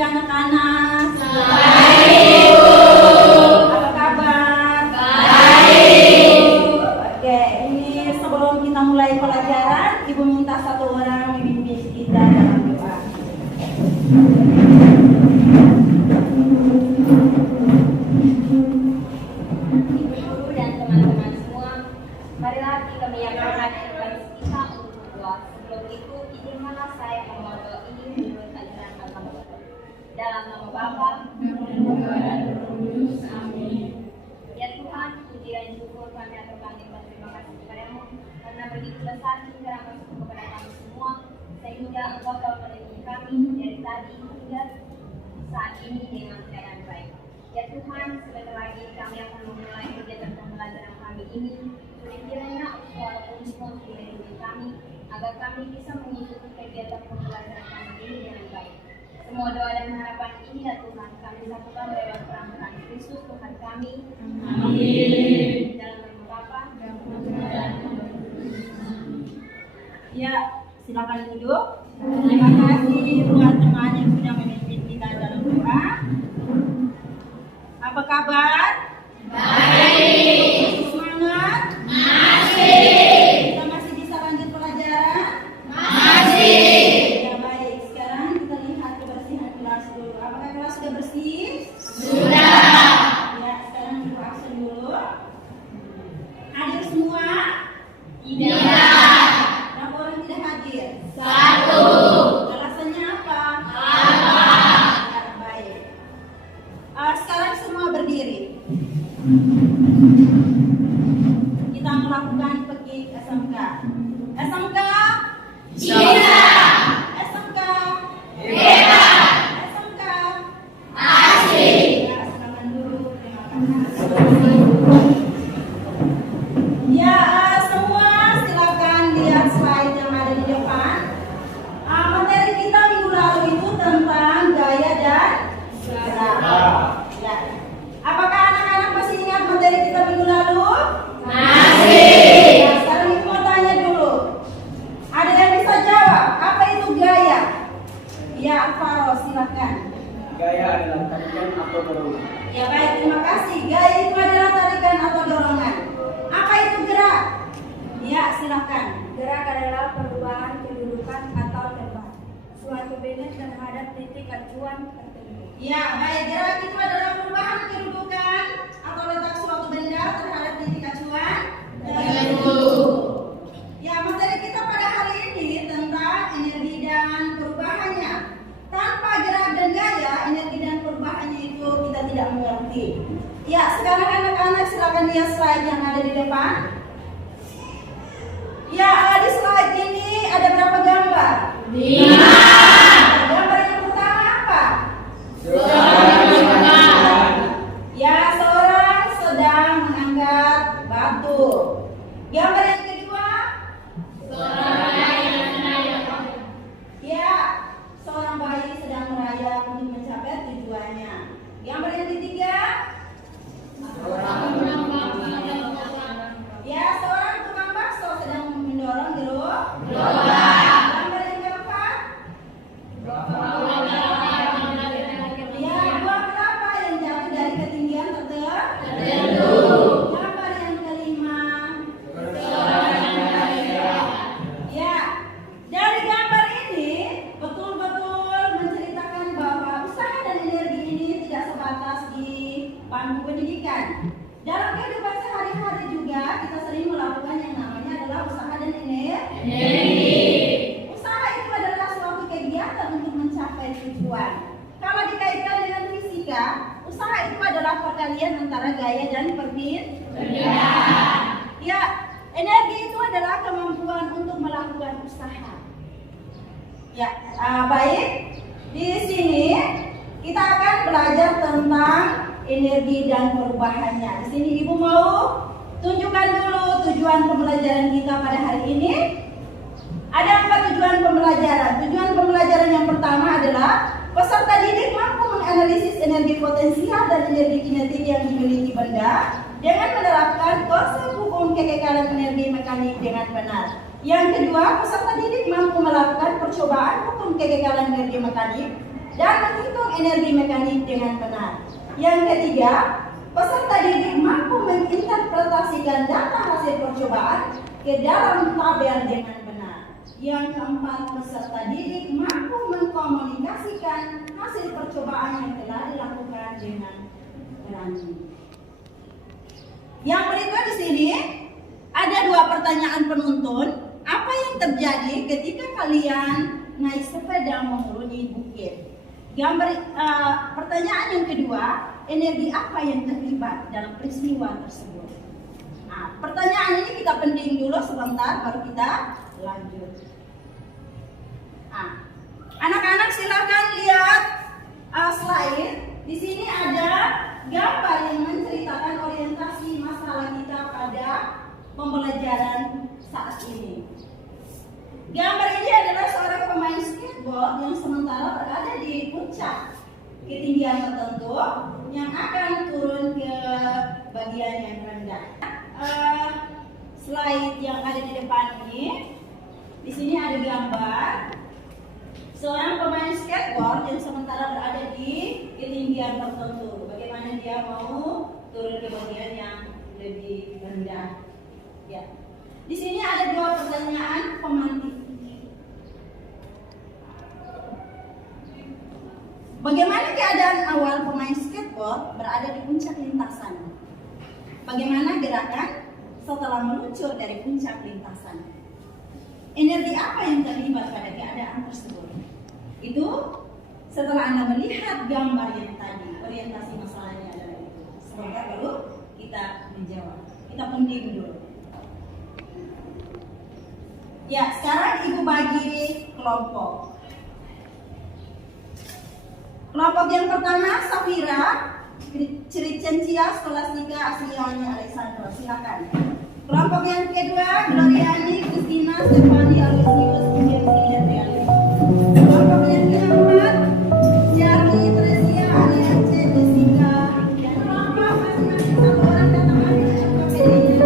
pagi anak-anak. Baik. Apa kabar? Baik. Oke, ini sebelum kita mulai pelajaran, Ibu minta satu orang membimbing kita dalam doa. Ibu guru dan teman-teman semua, marilah kita menyatakan ibadah kita untuk berdoa. Sebelum itu, izinkanlah saya membawa ini menurut ajaran agama. Dalam nama Bapa, dan Roh Kudus. Amin. Ya Tuhan, puji dan syukur kami aturkan dan terima kasih kepadamu karena begitu besar kasih-Mu kepada kami semua, sehingga Engkau telah melindungi kami dari tadi hingga saat ini dengan keadaan baik. Ya Tuhan, sebentar lagi kami akan memulai kegiatan pembelajaran kami ini. Kiranya walaupun semua melindungi kami, agar kami bisa mengikuti kegiatan pembelajaran kami ini dengan baik. Semua doa dan harapan ini ya Tuhan, kami lakukan lewat peran Kristus Tuhan kami. Amin. Dalam nama Bapa dan Putra dan Roh Kudus. Ya, silakan duduk. Terima kasih teman-teman yang sudah memimpin kita dalam doa. Apa kabar? Baik. Semangat? Masih. Kita masih bisa lanjut pelajaran? Masih. Ya baik, sekarang kita lihat kebersihan kelas dulu. Apakah kelas sudah bersih? Sudah. Ya, sekarang ibu absen dulu. Hadir semua? Tidak. Berapa orang tidak hadir? 1. Alasannya apa? Apa? Ya, baik. Sekarang semua berdiri. Kita melakukan pergi SMK. SMK? Bisa. SMK? Hebat. SMK? Asik. Ya, silakan dulu. Terima kasih. Ya, semua silakan lihat slide yang ada di depan. Materi kita minggu lalu itu tentang gaya dan gerak. Ya. Apakah anak-anak masih ingat materi kita minggu lalu? Masih. Ya, sekarang ibu mau tanya dulu. Ada yang bisa jawab? Apa itu gaya? Ya, Alvaro, silakan. Gaya adalah tarikan atau dorongan. Ya baik, terima kasih. Gaya itu adalah tarikan atau dorongan. Apa itu gerak? Ya, silakan. Gerak adalah perubahan kedudukan atau tempat suatu benda terhadap titik acuan tertentu. Ya, baik. Gerak itu adalah perubahan kedudukan atau letak suatu benda terhadap titik acuan tertentu. Ya, materi kita pada hari ini tentang energi dan perubahannya. Tanpa gerak dan gaya, energi dan perubahannya itu kita tidak mengerti. Ya, sekarang anak-anak silakan lihat slide yang ada di depan. Ya, di slide ini ada berapa gambar? 5. Gambar yang pertama apa? Ya, seorang sedang mengangkat batu. Gambar yang kedua? Ya, seorang bayi sedang merayap untuk mencapai tujuannya. Gambar yang ketiga? Ya, seorang tukang bakso sedang mendorong gerobak. Gambar yang keempat? Ya, buah kelapa yang jatuh dari ketinggian tertentu. Gambar yang kelima? Ya, dari gambar ini betul-betul menceritakan bahwa usaha dan energi ini tidak sebatas di panggung pendidikan. Dalam kehidupan sehari-hari juga kita sering melakukan yang namanya adalah usaha dan energi. Usaha itu adalah suatu kegiatan untuk mencapai tujuan. Kalau dikaitkan dengan fisika, usaha itu adalah perkalian antara gaya dan perbedaan. Ya, energi itu adalah kemampuan untuk melakukan usaha. Ya, baik. Di sini kita akan belajar tentang energi dan perubahannya. Di sini Ibu mau tunjukkan dulu tujuan pembelajaran kita pada hari ini. Ada 4 tujuan pembelajaran. Tujuan pembelajaran yang pertama adalah peserta didik mampu menganalisis energi potensial dan energi kinetik yang dimiliki benda dengan menerapkan konsep hukum kekekalan energi mekanik dengan benar. Yang kedua, peserta didik mampu melakukan percobaan hukum kekekalan energi mekanik dan menghitung energi mekanik dengan benar. Yang ketiga, peserta didik mampu menginterpretasikan data hasil percobaan ke dalam tabel dengan benar. Yang keempat, peserta didik mampu mengkomunikasikan hasil percobaan yang telah dilakukan dengan berani. Yang berikut di sini ada 2 pertanyaan penuntun. Apa yang terjadi ketika kalian naik sepeda menuruni bukit? Pertanyaan yang kedua, energi apa yang terlibat dalam peristiwa tersebut? Nah, pertanyaan ini kita pending dulu sebentar, baru kita lanjut. Nah, anak-anak silakan lihat slide. Di sini ada gambar yang menceritakan orientasi masalah kita pada pembelajaran saat ini. Gambar ini adalah seorang pemain skateboard yang sementara berada di puncak ketinggian tertentu yang akan turun ke bagian yang rendah. Slide yang ada di depan ini, di sini ada gambar seorang pemain skateboard yang sementara berada di ketinggian tertentu. Bagaimana dia mau turun ke bagian yang lebih rendah? Ya. Di sini ada 2 pertanyaan pemantik. Bagaimana keadaan awal pemain skateboard berada di puncak lintasan? Bagaimana gerakan setelah meluncur dari puncak lintasan? Energi apa yang terlibat pada keadaan tersebut? Itu setelah Anda melihat gambar yang tadi, orientasi masalahnya adalah itu. Semoga baru kita menjawab. Kita pending dulu. Ya, sekarang Ibu bagi kelompok. Kelompok yang pertama, Safira, Ciricencia, Skolastika, Asliani, Alexandra. Silakan. Kelompok yang kedua, Gloriani, Christina, Stefani, Aloysius, Jeffrey, dan Reali. Kelompok yang keempat, Charlie, Tresia, Aliance, Jessica, dan kelompok masing-masing 1 orang datang ambil KPD-nya.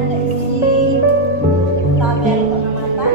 Anda isi tabel pengamatan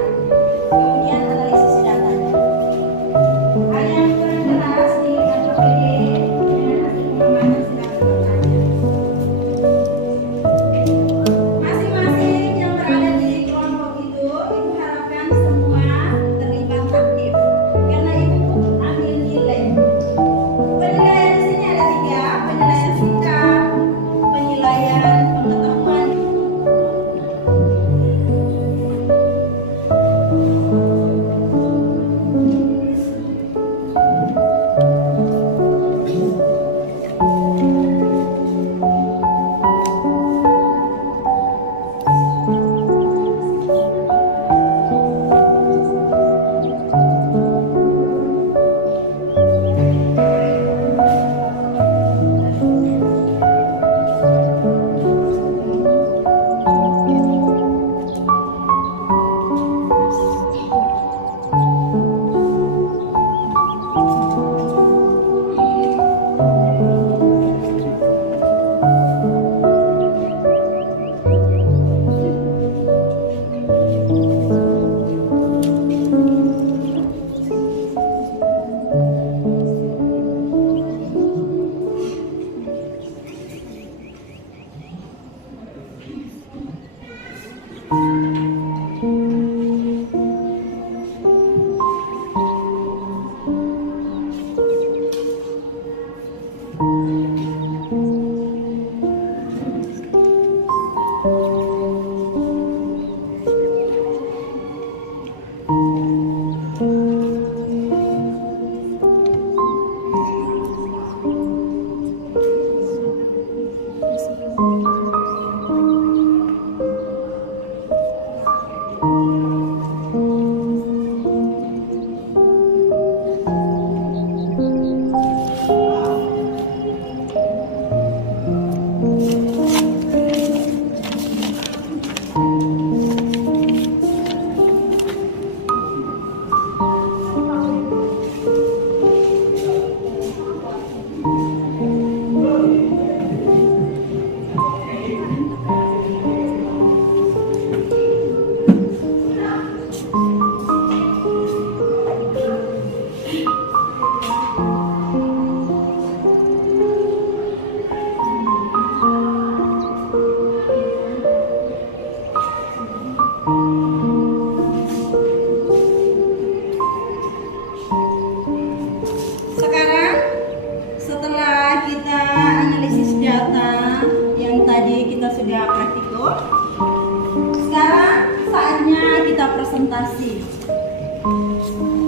kita presentasi.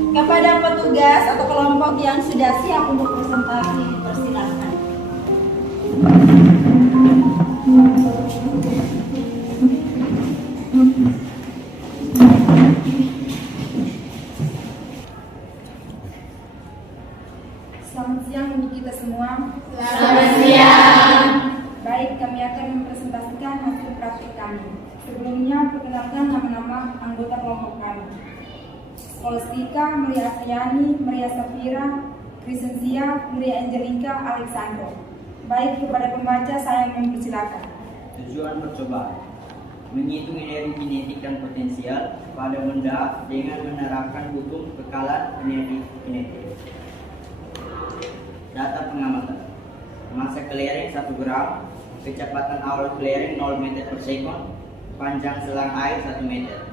Kepada petugas atau kelompok yang sudah siap untuk presentasi, dipersilakan. Selamat siang untuk kita semua. Selamat siang. Baik, kami akan mempresentasikan hasil praktik kami. Sebelumnya, perkenalkan nama-nama anggota kelompok kami. Scholastica, Maria Astriani, Maria Safira, Crescencia, Maria Angelica, Alexandro. Baik, kepada pembaca saya mempersilakan. Tujuan percobaan menghitung energi kinetik dan potensial pada benda dengan menerapkan hukum kekalan energi kinetik. Data pengamatan: massa kelereng 1 gram, kecepatan awal kelereng 0 meter per sekon, panjang selang air 1 meter.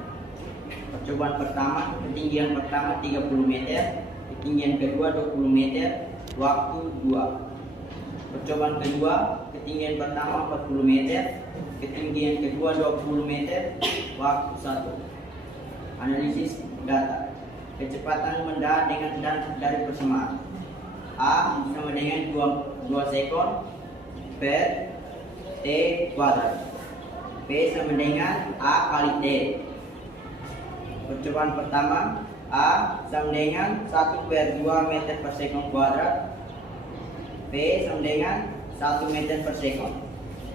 Percobaan pertama, ketinggian pertama 30 meter, ketinggian kedua 20 meter, waktu 2. Percobaan kedua, ketinggian pertama 40 meter, ketinggian kedua 20 meter, waktu 1. Analisis data: kecepatan benda dengan dan dari persamaan. A sama dengan 2 sekon per T kuadrat. P sama dengan A kali T. Percobaan pertama, A sama dengan 1 per 2 meter per sekon kuadrat, P sama dengan 1 meter per sekon.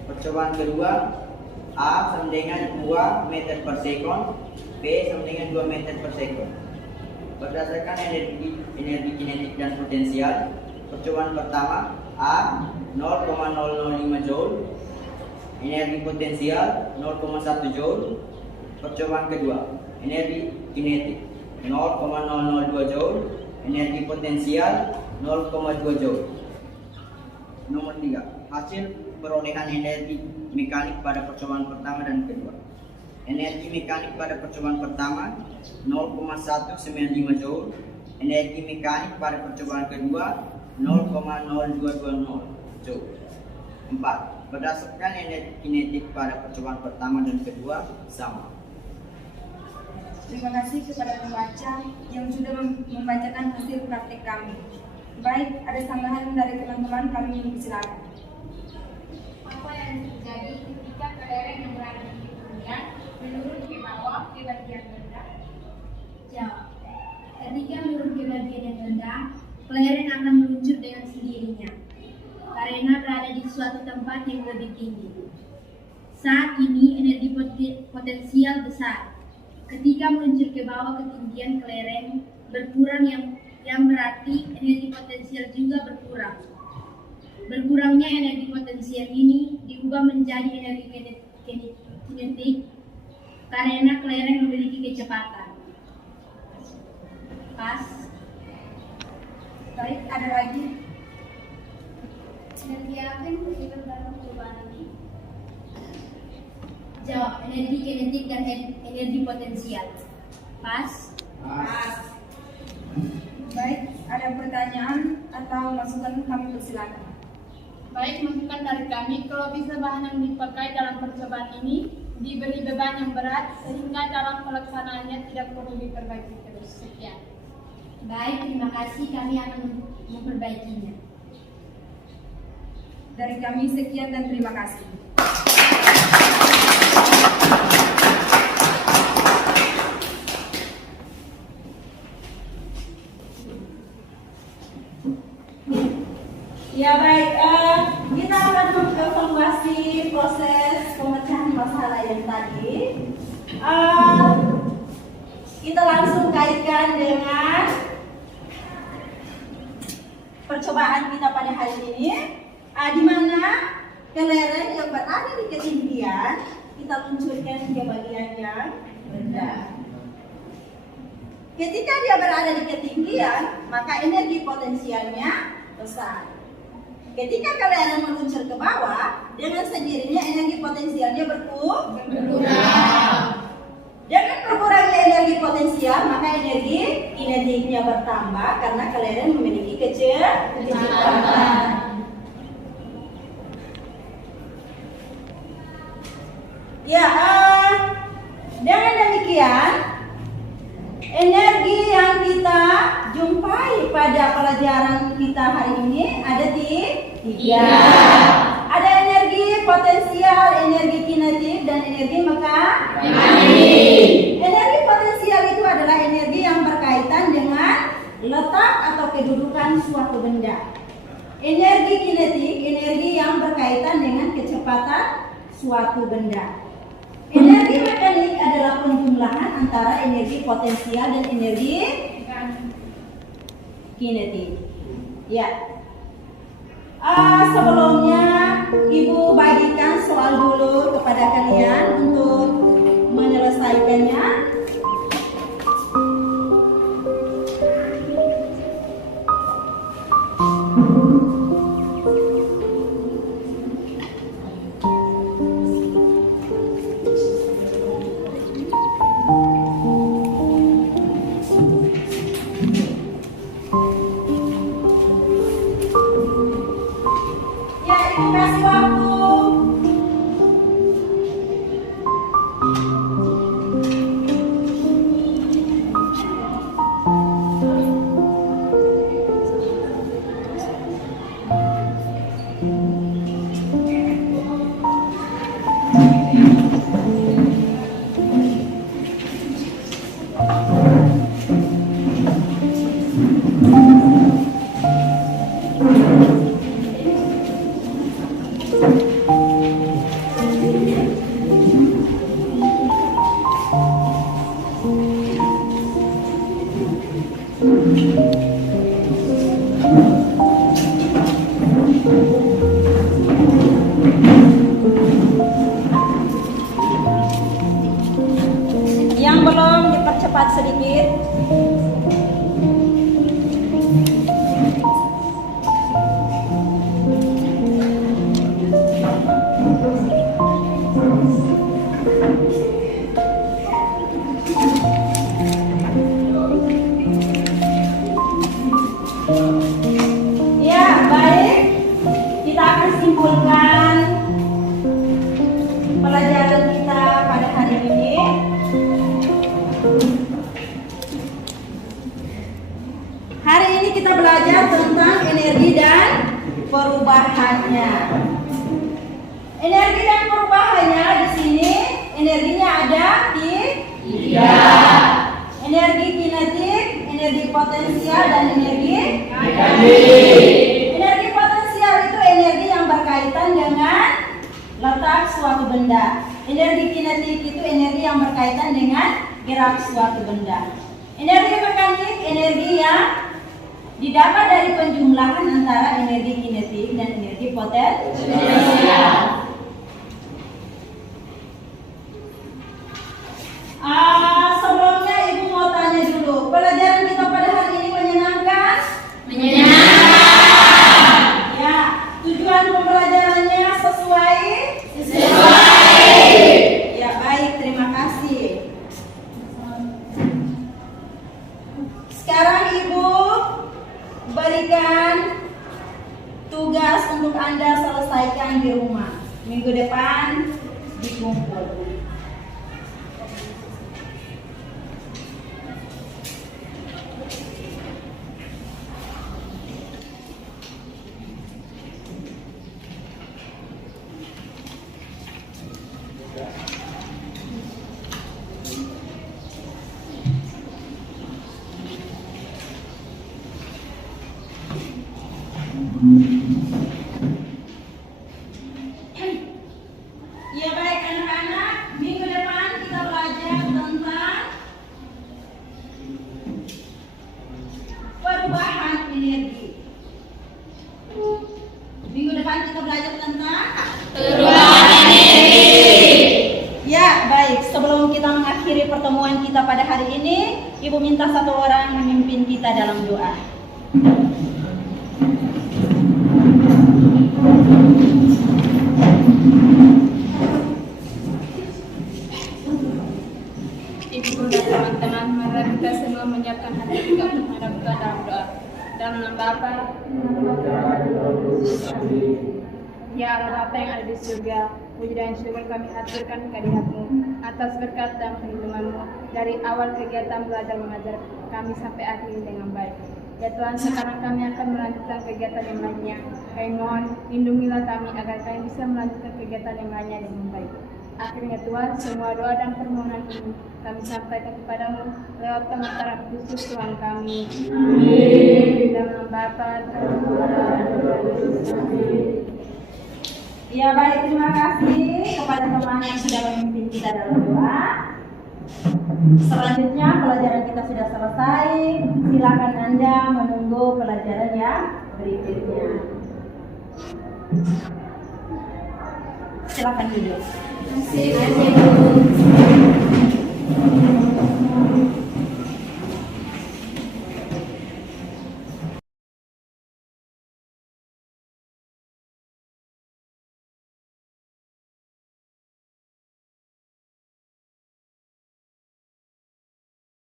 Percobaan kedua, A sama dengan 2 meter per sekon, P sama dengan 2 meter per sekon. Berdasarkan energi kinetik dan potensial, percobaan pertama, A 0,005 joule, energi potensial 0,1 joule. Percobaan kedua, energi kinetik 0,002 joule, energi potensial 0,2 joule. Nomor 3, hasil perolehan energi mekanik pada percobaan pertama dan kedua. Energi mekanik pada percobaan pertama 0,195 joule, energi mekanik pada percobaan kedua 0,0220 joule. 4. Berdasarkan energi kinetik pada percobaan pertama dan kedua sama. Terima kasih kepada pembaca yang sudah membacakan hasil praktik kami. Baik, ada sanggahan dari teman-teman, kami mempersilakan. Apa yang terjadi ketika kelereng yang berada di ketinggian menurun ke bawah ke bagian rendah? Jawab. Ketika menurun ke bagian yang rendah, kelereng akan meluncur dengan sendirinya karena berada di suatu tempat yang lebih tinggi. Saat ini energi potensial besar. Ketika meluncur ke bawah, ketinggian kelereng berkurang yang berarti energi potensial juga berkurang. Berkurangnya energi potensial ini diubah menjadi energi kinetik karena kelereng memiliki kecepatan. Pas. Baik, ada lagi. Energi apa yang terlibat dalam perubahan ini? Jawab. Energi kinetik dan energi potensial. Pas. Baik, ada pertanyaan atau masukan, kami persilakan. Baik, masukan dari kami, kalau bisa bahan yang dipakai dalam percobaan ini diberi beban yang berat sehingga dalam pelaksanaannya tidak perlu diperbaiki terus. Sekian. Baik, terima kasih. Kami akan memperbaikinya. Dari kami sekian dan terima kasih. Ya baik, kita akan mengevaluasi proses pemecahan masalah yang tadi. Kita langsung kaitkan dengan percobaan kita pada hari ini, di mana kelereng yang berada di ketinggian kita luncurkan ke bagian yang rendah. Ketika dia berada di ketinggian, maka energi potensialnya besar. Ketika kelereng meluncur ke bawah, dengan sendirinya energi potensialnya berkurang. Dengan berkurangnya energi potensial, maka energi kinetiknya bertambah karena kelereng memiliki kecepatan. Ya, dengan demikian Energi yang kita jumpai pada pelajaran kita hari ini ada tiga. Ada energi potensial, energi kinetik, dan energi mekanik. Energi potensial itu adalah energi yang berkaitan dengan letak atau kedudukan suatu benda. Energi kinetik, energi yang berkaitan dengan kecepatan suatu benda. Energi mekanik adalah penjumlahan antara energi potensial dan energi kinetik. Ya. Sebelumnya Ibu bagikan soal dulu kepada kalian untuk menyelesaikannya. Kasih waktu. Yang belum dipercepat sedikit. Ya, baik. Kita akan simpulkan pelajaran kita pada hari ini. Hari ini kita belajar tentang energi dan perubahannya. Energi dan perubahannya di sini energinya ada tiga. Energi kinetik, energi potensial, dan energi mekanik. Energi potensial itu energi yang berkaitan dengan letak suatu benda. Energi kinetik itu energi yang berkaitan dengan gerak suatu benda. Energi mekanik energi yang didapat dari penjumlahan antara energi kinetik dan energi potensial. Sebelumnya Ibu mau tanya dulu, pelajaran kita pada hari ini menyenangkan? Menyenangkan. Ya, tujuan pembelajarannya sesuai? Sesuai. Ya, baik, terima kasih. Sekarang Ibu berikan tugas untuk Anda selesaikan di rumah. Minggu depan dikumpul. Ya baik anak-anak, minggu depan kita belajar tentang perubahan energi. Minggu depan kita belajar tentang perubahan energi. Ya baik, sebelum kita mengakhiri pertemuan kita pada hari ini, Ibu minta satu orang memimpin kita dalam doa. Ibu dan teman-teman, mari kita semua menyiapkan hati kita untuk menghadap Tuhan dalam doa. Dalam nama Bapa, ya Allah Bapa yang ada di surga, puji dan syukur kami haturkan kehadirat-Mu. atas berkat dan perlindungan-Mu dari awal kegiatan belajar mengajar kami sampai akhir dengan baik. Ya Tuhan, sekarang kami akan melanjutkan kegiatan yang lainnya. Kami mohon, lindungilah kami agar kami bisa melanjutkan kegiatan yang lainnya dengan baik. Akhirnya Tuhan, semua doa dan permohonan ini kami sampaikan kepadamu lewat pengantaran khusus Tuhan kami. Amin. Dalam nama Bapa dan Putra dan Roh Kudus. Amin. Ya baik, terima kasih kepada teman yang sudah memimpin kita dalam doa. Selanjutnya pelajaran kita sudah selesai. Silakan Anda menunggu pelajaran yang berikutnya. Silakan duduk. Terima kasih.